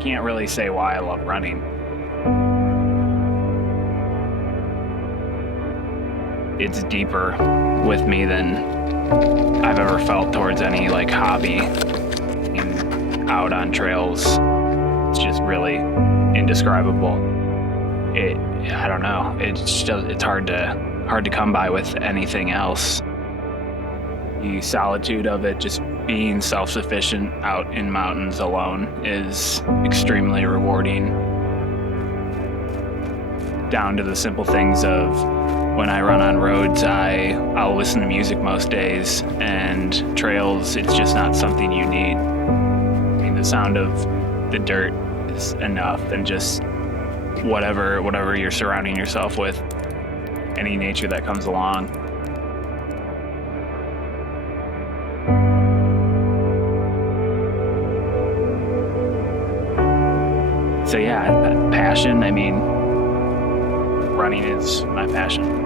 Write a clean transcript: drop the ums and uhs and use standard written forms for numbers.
can't really say why I love running. It's deeper with me than I've ever felt towards any like hobby. And out on trails, it's just really indescribable. I don't know. It's hard to come by with anything else. The solitude of it, just being self-sufficient out in mountains alone, is extremely rewarding. Down to the simple things of when I run on roads, I'll listen to music most days, and trails, it's just not something you need. I mean, the sound of the dirt is enough, and just whatever you're surrounding yourself with, any nature that comes along. So yeah, passion, I mean, running is my passion.